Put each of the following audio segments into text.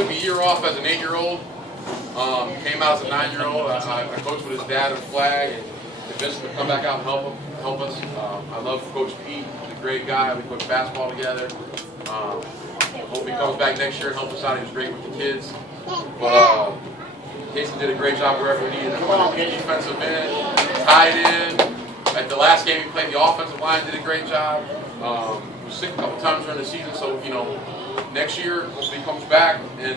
took a year off as an 8-year-old. Came out as a 9-year-old. I coached with his dad at Flag and convinced him to come back out and help us. I love Coach Pete. He's a great guy. We coach basketball together. Hope he comes back next year and helps us out. He was great with the kids. But Casey did a great job wherever we needed him. Defensive end, tight end. At the last game he played, the offensive line did a great job. He was sick a couple times during the season, so next year hopefully he comes back and he's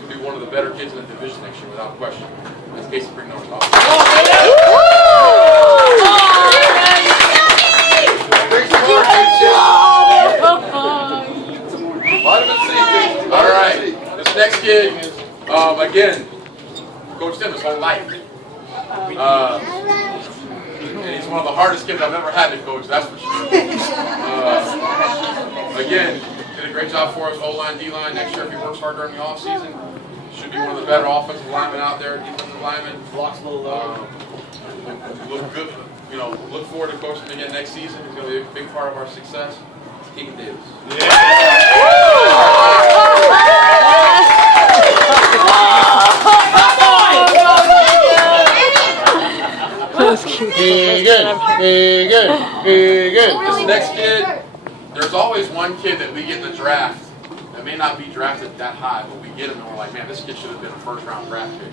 gonna be one of the better kids in the division next year without question. That's Casey Brignone talking. All right, this next kid, again, Coach Tim his whole life. And he's one of the hardest kids I've ever had to coach, that's for sure. Again, did a great job for us, O-line, D-line. Next year, if he works hard during the offseason, should be one of the better offensive linemen out there, defensive linemen. Blocks a little low. Look good, look forward to coaching him again next season. He's going to be a big part of our success. Keegan Davis. This next kid, there's always one kid that we get in the draft that may not be drafted that high, but we get him and we're like, man, this kid should have been a first-round draft pick.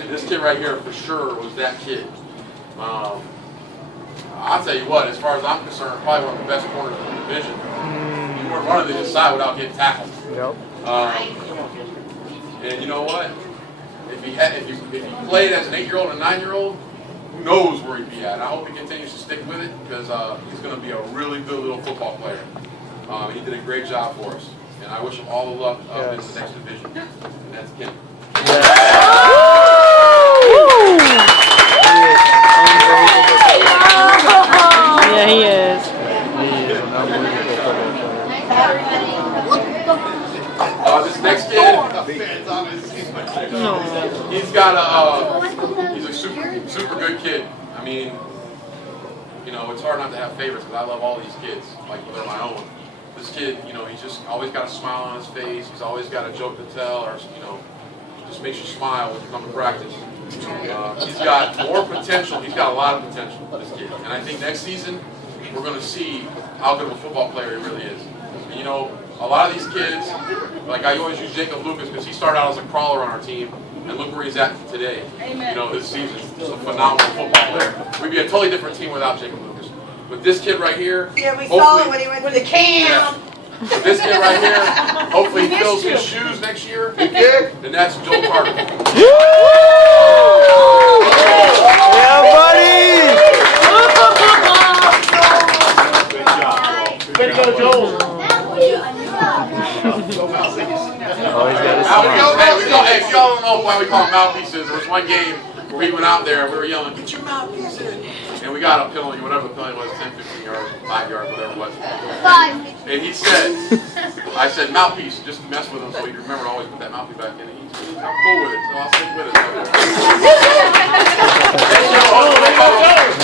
And this kid right here for sure was that kid. I'll tell you what, as far as I'm concerned, probably one of the best corners in the division. You weren't running to his side without getting tackled. Yep. And you know what? If he played as an 8-year-old and a 9-year-old, who knows where he'd be at. I hope he continues to stick with it because he's going to be a really good little football player. He did a great job for us. And I wish him all the luck in the next division. And that's Kim. Yeah, he is. This next kid, No. he's a super good kid. I mean, it's hard not to have favorites because I love all these kids like they're my own. This kid, he's just always got a smile on his face. He's always got a joke to tell, or just makes you smile when you come to practice. He's got more potential. He's got a lot of potential, this kid. And I think next season we're going to see how good of a football player he really is. And, a lot of these kids, like I always use Jacob Lucas because he started out as a crawler on our team, and look where he's at today. This season, he's a phenomenal football player. We'd be a totally different team without Jacob Lucas. But this kid right here, yeah, we saw it when he went to the camp. Yeah. But this kid right here, hopefully he fills his shoes next year, and that's Joel Carter. Yeah, buddy! Good job. Way to go, Joel! Hey, y'all don't know why we call them mouthpieces. There was one game where we went out there and we were yelling, "Get your mouthpiece in!" And we got a penalty, whatever the penalty was, 10, 15 yards, 5 yards, whatever it was. And he said, I said, mouthpiece, just to mess with him so he remembered to always put that mouthpiece back in. And he said, I'm cool with it, so I'll stick with it.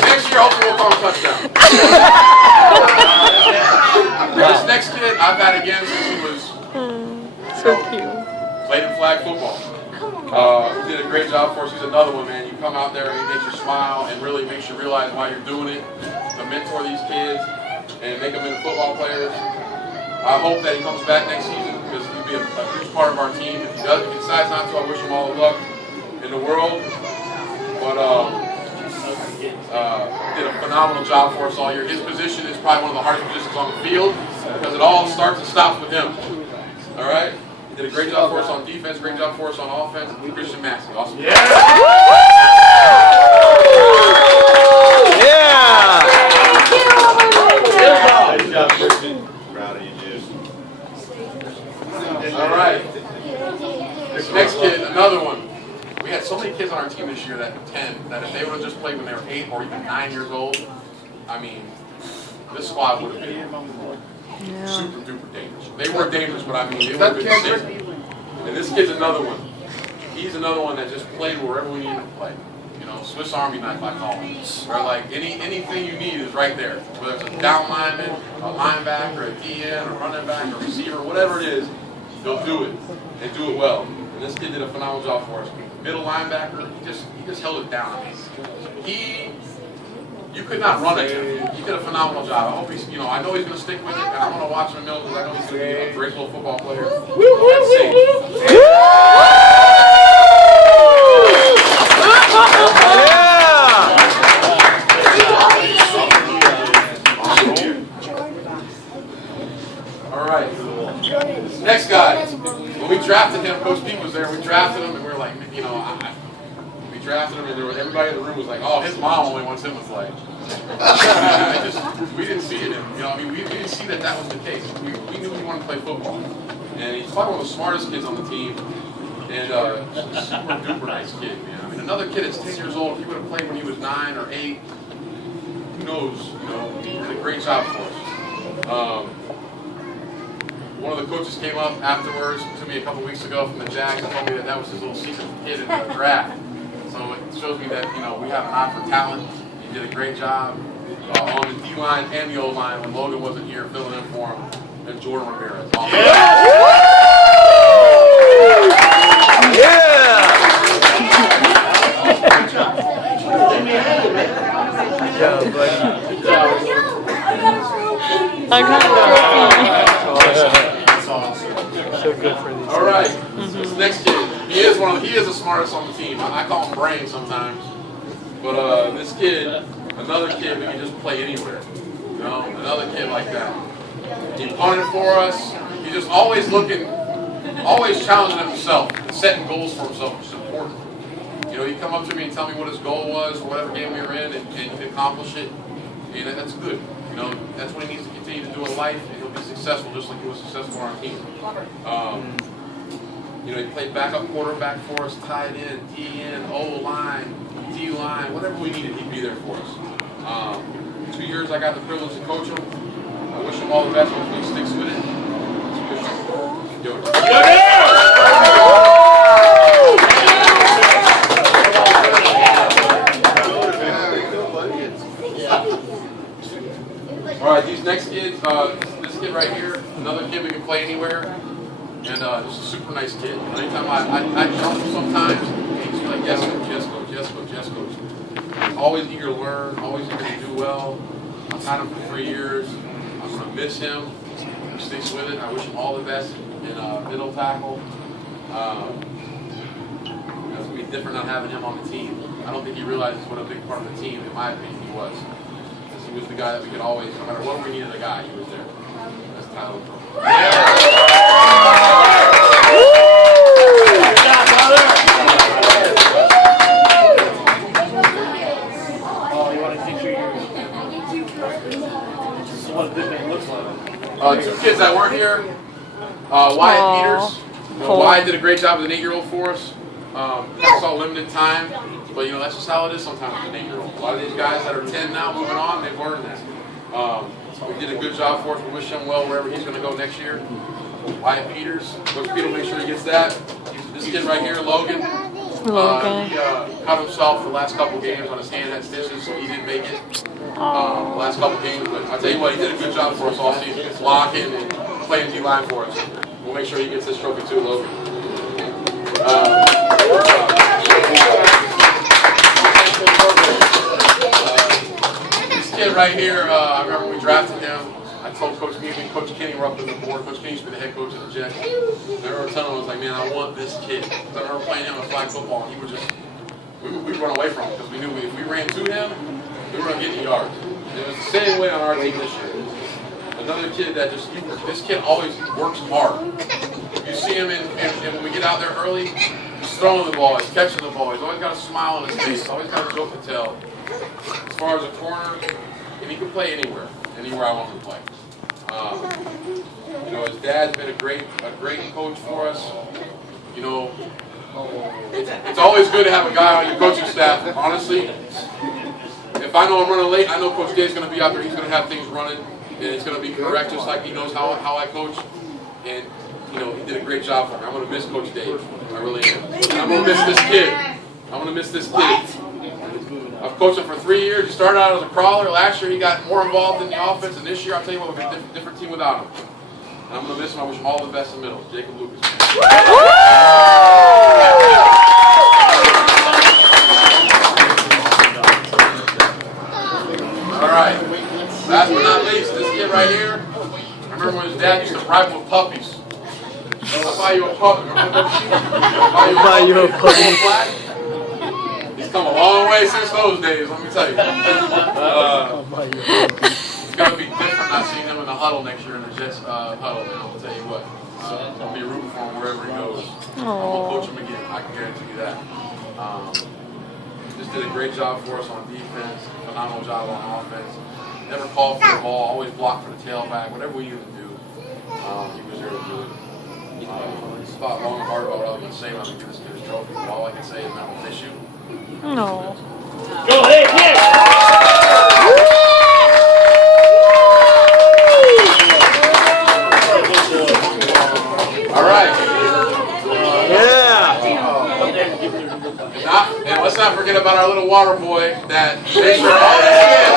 Next year, hopefully we'll call him touchdown. This next kid I've had again since he was So cute. played in flag football. Did a great job for us. He's another one, man. You come out there and he makes you smile and really makes you realize why you're doing it. To mentor these kids and make them into football players. I hope that he comes back next season because he'll be a huge part of our team. If he decides not to, I wish him all the luck in the world. But did a phenomenal job for us all year. His position is probably one of the hardest positions on the field because it all starts and stops with him. All right? He did a great job for us on defense, great job for us on offense. Christian Massey, awesome. Yeah! Good job, Christian. Proud of you, dude. All right. This next kid, another one. We had so many kids on our team this year that if they would have just played when they were 8 or even 9 years old, I mean, this squad would have been super duper dangerous. They were dangerous, but I mean, it would have been sick. And this kid's another one. He's another one that just played wherever we needed to play. Swiss Army knife, I call him. Where like anything you need is right there. Whether it's a down lineman, a linebacker, a DN, a running back, a receiver, whatever it is, He'll do it and do it well. And this kid did a phenomenal job for us. Middle linebacker, he just held it down. I mean, you could not run at him. He did a phenomenal job. I hope he's, I know he's going to stick with it, and I'm going to watch him in the middle because I know he's going to be a great little football player. Let's see. All right. Next guy. When we drafted him, Coach Pete was there. We drafted him, and we were like, we drafted him, and everybody in the room was like, oh, his mom only wants him to play. We didn't see it in him. We didn't see that was the case. We knew he wanted to play football. And he's probably one of the smartest kids on the team. And just a super duper nice kid, man. I mean, another kid that's 10 years old, if he would have played when he was 9 or 8, who knows? He did a great job for us. One of the coaches came up afterwards to me a couple weeks ago from the Jags and told me that was his little secret kid in the draft. So it shows me that we have an eye for talent. He did a great job on the D-line and the O-line when Logan wasn't here filling in for him. And Jordan Ramirez. I got So good for these. All right, this next kid, he is the smartest on the team. I call him Brain sometimes, but this kid, another kid that can just play anywhere. Another kid like that. He punted for us. He's just always looking, always challenging himself, and setting goals for himself, which is important. He'd come up to me and tell me what his goal was for whatever game we were in, and he could accomplish it. And that's good. That's what he needs to continue to do in life, and he'll be successful just like he was successful on our team. He played backup quarterback for us, tight end, DN, O-line, D-line, whatever we needed, he'd be there for us. 2 years I got the privilege to coach him. I wish him all the best. Hopefully he sticks with it. Keep doing it. All right, these next kids, this kid right here, another kid we can play anywhere, and just a super nice kid. Anytime I tell him sometimes, he's like, yes coach, yes coach, yes coach, yes coach. Always eager to learn, always eager to do well. I've had him for 3 years. I'm going to miss him. He sticks with it. I wish him all the best in middle tackle. It's going to be different not having him on the team. I don't think he realizes what a big part of the team, in my opinion, he was. Because he was the guy that we could always, no matter what we needed a guy, he was there. That's Tyler. Two kids that weren't here. Wyatt Peters. Wyatt did a great job with an 8-year-old for us. I saw limited time, but that's just how it is sometimes with an 8-year-old. A lot of these guys that are 10 now, moving on, they've learned that. We did a good job for us. We wish him well wherever he's going to go next year. Wyatt Peters. Coach Pete will make sure he gets that. This kid right here, Logan. He cut himself the last couple games on his hand, had stitches, so he didn't make it. The last couple games, but I tell you what, he did a good job for us all season, blocking and playing D-line for us. We'll make sure he gets this trophy too, Logan. This kid right here, I remember when we drafted him. I told Coach Meany and Coach Kenny were up on the board. Coach Kenny used to be the head coach of the Jets. I remember telling him, I was like, man, I want this kid. I remember playing him in flag football, and he would just, we'd run away from him because we knew if we ran to him, we were going to get the yards. And it was the same way on our team this year. Another kid that just, this kid always works hard. You see him, and when we get out there early, he's throwing the ball, he's catching the ball, he's always got a smile on his face, he's always got a joke to tell. As far as a corner, and he can play anywhere I want him to play. His dad's been a great coach for us. It's always good to have a guy on your coaching staff, honestly. If I know I'm running late, I know Coach Dave's going to be out there. He's going to have things running, and it's going to be correct, just like he knows how I coach. And he did a great job for me. I'm going to miss Coach Dave. I really am. And I'm going to miss this kid. I'm going to miss this kid. I've coached him for 3 years. He started out as a crawler. Last year he got more involved in the offense, and this year I'll tell you what, we'll be a different team without him. And I'm going to miss him. I wish him all the best in the middle. Jacob Lucas. All right. Last but not least, this kid right here. I remember when his dad used to ride with puppies. I'll buy you a puppy. I'll buy you a puppy. He's come a long way since those days, let me tell you. It's going to be different not seeing him in the huddle next year in the Jets huddle, man. I'll tell you what. I'll be rooting for him wherever he goes. I'm going to coach him again. I can guarantee you that. Just did a great job for us on defense. Phenomenal job on offense. Never called for the ball. Always blocked for the tailback. Whatever we needed to do, he was there to do it. Thought long and hard about what I was going to say when I was going to give this kid his trophy. But all I can say is, man, we'll miss you. No. Go ahead, Nick! All right. Yeah! And let's not forget about our little water boy that made sure all this kid.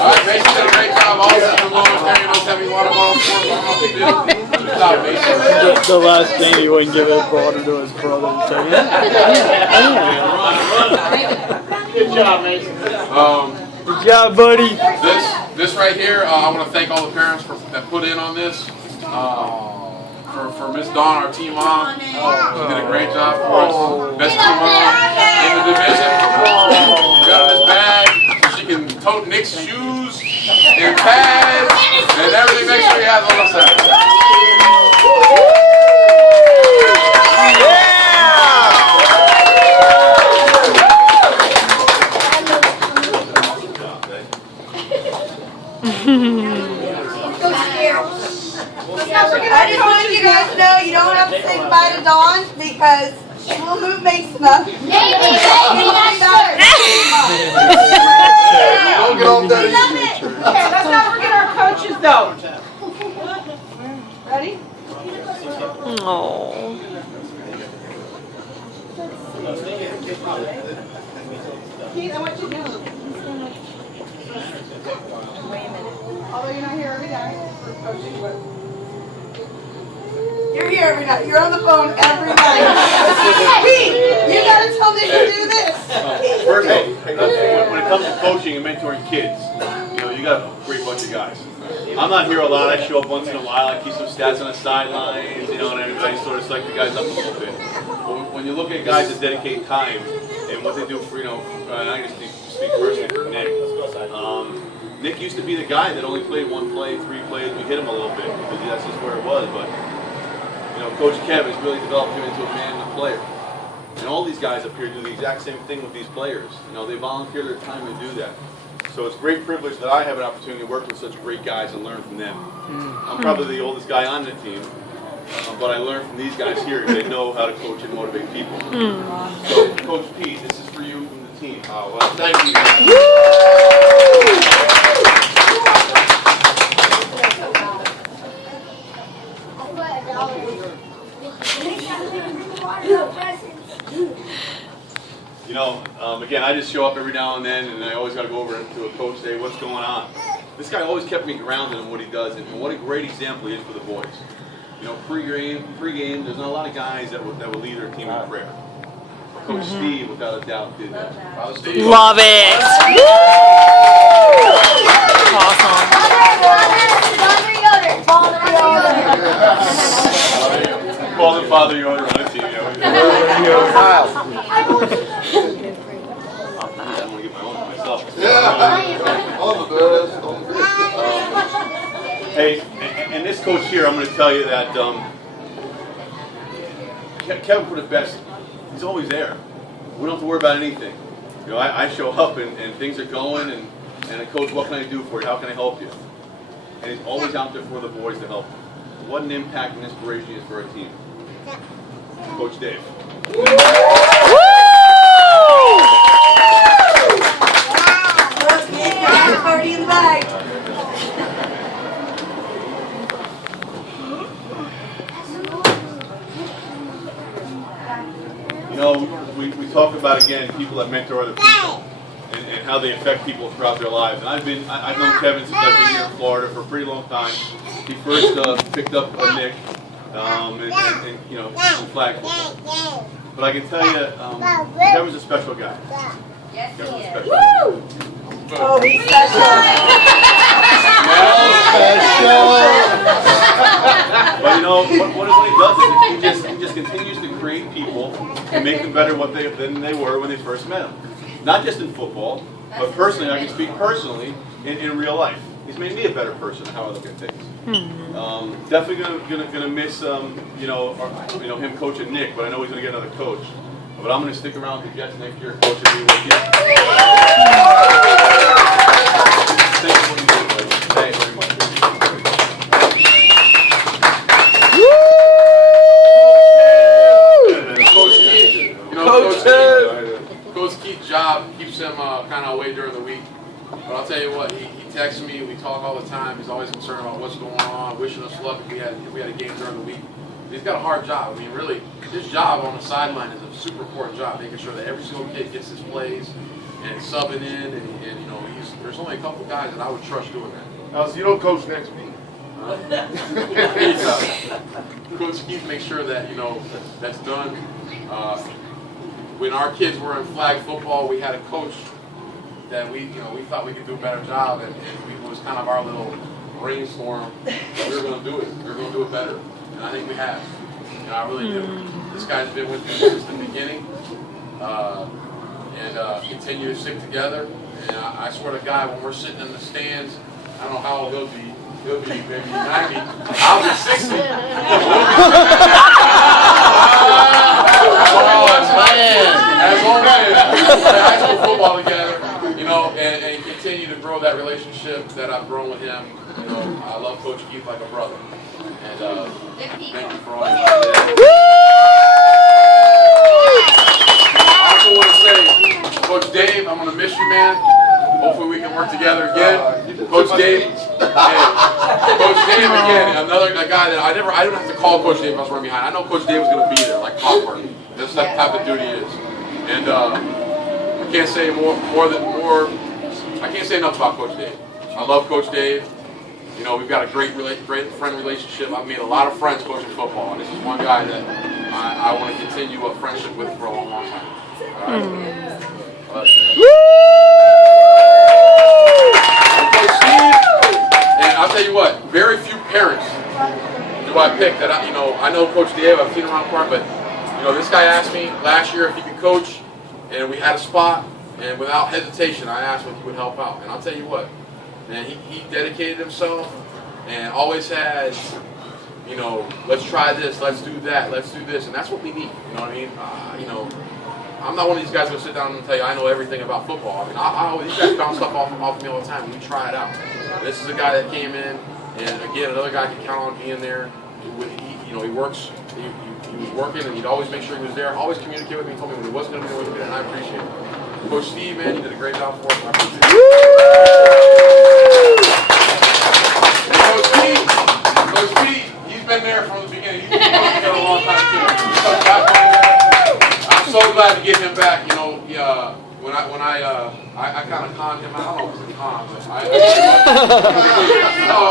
All right, Mason did a great job all season long carrying those heavy water bottles for us. Good job, Mason. The last thing he wouldn't give his water to his brother. So, good job, Mason. Good job, buddy. This right here, I want to thank all the parents that put in on this. For Miss Dawn, our team mom, she did a great job for us. Best team mom in the division. We got her this bag so she can tote Nick's shoes and pads and everything. Make sure he has on the side. I just wanted you guys to know you don't have to say goodbye to Dawn because we'll move Mason up. Don't get on that easy. Okay, let's not forget our coaches though. Ready? No. Keith, I want you to do. Although you're not here every day for coaching, but you're here every night. You're on the phone every night. Keith, you gotta tell Nick to do this. First of all, when it comes to coaching and mentoring kids, you got a great bunch of guys. I'm not here a lot. I show up once in a while. I keep some stats on the sidelines, and everybody sort of psych the guys up a little bit. But when you look at guys that dedicate time and what they do for, and I just speak personally for Nick. Nick used to be the guy that only played one play, 3 plays. We hit him a little bit because that's just where it was. But Coach Kev has really developed him into a man and a player. And all these guys up here do the exact same thing with these players. They volunteer their time to do that. So it's a great privilege that I have an opportunity to work with such great guys and learn from them. I'm probably the oldest guy on the team, but I learn from these guys here because they know how to coach and motivate people. So, Coach Pete, this is for you from the team. Oh, well, thank you guys. Again, I just show up every now and then, and I always got to go over to a coach, say, what's going on? This guy always kept me grounded in what he does, and what a great example he is for the boys. Pre-game, there's not a lot of guys that will lead their team in prayer. Coach Steve, without a doubt, did that. Love it. Awesome. Call him Father Yoder on the team. I'm going to get my own for myself. All the best. Hey, and this coach here, I'm going to tell you that Kevin put it best. He's always there. We don't have to worry about anything. I show up and things are going, and coach, what can I do for you? How can I help you? And he's always out there for the boys to help them. What an impact and inspiration he is for our team. Coach Dave. Party in the bag. We talk about, again, people that mentor other people. and how they affect people throughout their lives. And I've known Kevin since I've been here in Florida for a pretty long time. He first picked up Nick, and you know, some flag football. But I can tell you, Kevin's a special guy. Yes, Kevin's a he is. special guy. Oh, he's special. But you know, what he does is he just continues to create people and make them better than they were when they first met him. Not just in football, but personally, I can speak personally in real life. He's made me a better person how I look at things. Definitely gonna miss you know him coaching Nick, but I know he's gonna get another coach. But I'm gonna stick around with the Jets next year, coaching me with you. Thank you for what you do, buddy. Thank you very much. Coach Keith's job keeps him kind of away during the week. But I'll tell you what, he texts me, we talk all the time. He's always concerned about what's going on, wishing us luck if we had a game during the week. He's got a hard job. I mean, really, his job on the sideline is a super important job, making sure that every single kid gets his plays and subbing in. And you know, there's only a couple guys that I would trust doing that. Now, so you don't coach next week. Coach Keith makes sure that, you know, that's done. When our kids were in flag football, we had a coach that we thought we could do a better job, and it was kind of our little brainstorm that we were going to do it. We were going to do it better, and I think we have. You know, I really do. This guy's been with me since the beginning, and continue to stick together. And I swear to God, when we're sitting in the stands, I don't know how old he'll be. He'll be maybe 90. I'll be 60. As long as we play high school football together, you know, and continue to grow that relationship that I've grown with him. You know, I love Coach Keith like a brother. And thank you for all you do. I also want to say, Coach Dave, I'm going to miss you, man. Hopefully we can work together again. Coach Dave, Coach Dave again, another guy that I don't have to call Coach Dave if I was running behind. I know Coach Dave was going to be there like clockwork. That's that type of duty he is. And I can't say more. I can't say enough about Coach Dave. I love Coach Dave. You know, we've got a great friend relationship. I've made a lot of friends coaching football, and this is one guy that I want to continue a friendship with for a long, long time. All right? And I'll tell you what, very few parents do I pick that I know Coach Dave, I've seen him around the park, but you know, this guy asked me last year if he could coach, and we had a spot, and without hesitation, I asked him if he would help out. And I'll tell you what, man, he dedicated himself and always had, you know, let's try this, let's do that, let's do this, and that's what we need. You know what I mean? You know, I'm not one of these guys who'll sit down and tell you I know everything about football. I mean, these guys bounce stuff off me all the time. We try it out. This is a guy that came in, and again, another guy can count on being there. He works. He was working, and he'd always make sure he was there. Always communicate with me. He told me when he wasn't going to be there, and I appreciate it. Coach Steve, man, you did a great job for us. I appreciate it. And Coach Pete, he's been there from the beginning. He's been there a long time too. I'm so glad to get him back. You know, when I kind of conned him. I don't know if it's a con, but a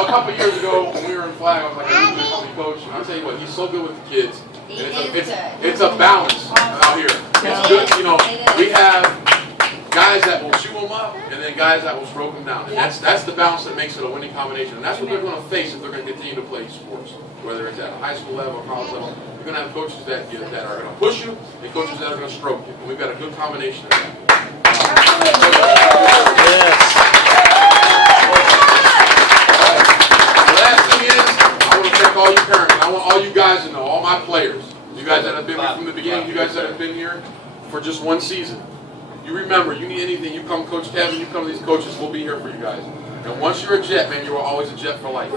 couple years ago when we were in flag, I was like, hey, he's a company coach. And I'll tell you what, he's so good with the kids. It's a balance out here. It's good, you know. We have guys that will chew them up, and then guys that will stroke them down. And that's the balance that makes it a winning combination. And that's what they're going to face if they're going to continue to play sports, whether it's at a high school level or college level. You're going to have coaches that are going to push you, and coaches that are going to stroke you. And we've got a good combination of that. The last thing is, I want to thank all you parents. I want all you guys to know, all my players, you guys that have been here from the beginning, you guys that have been here for just one season. You remember, you need anything, you come Coach Kevin, you come to these coaches, we'll be here for you guys. And once you're a Jet, man, you are always a Jet for life.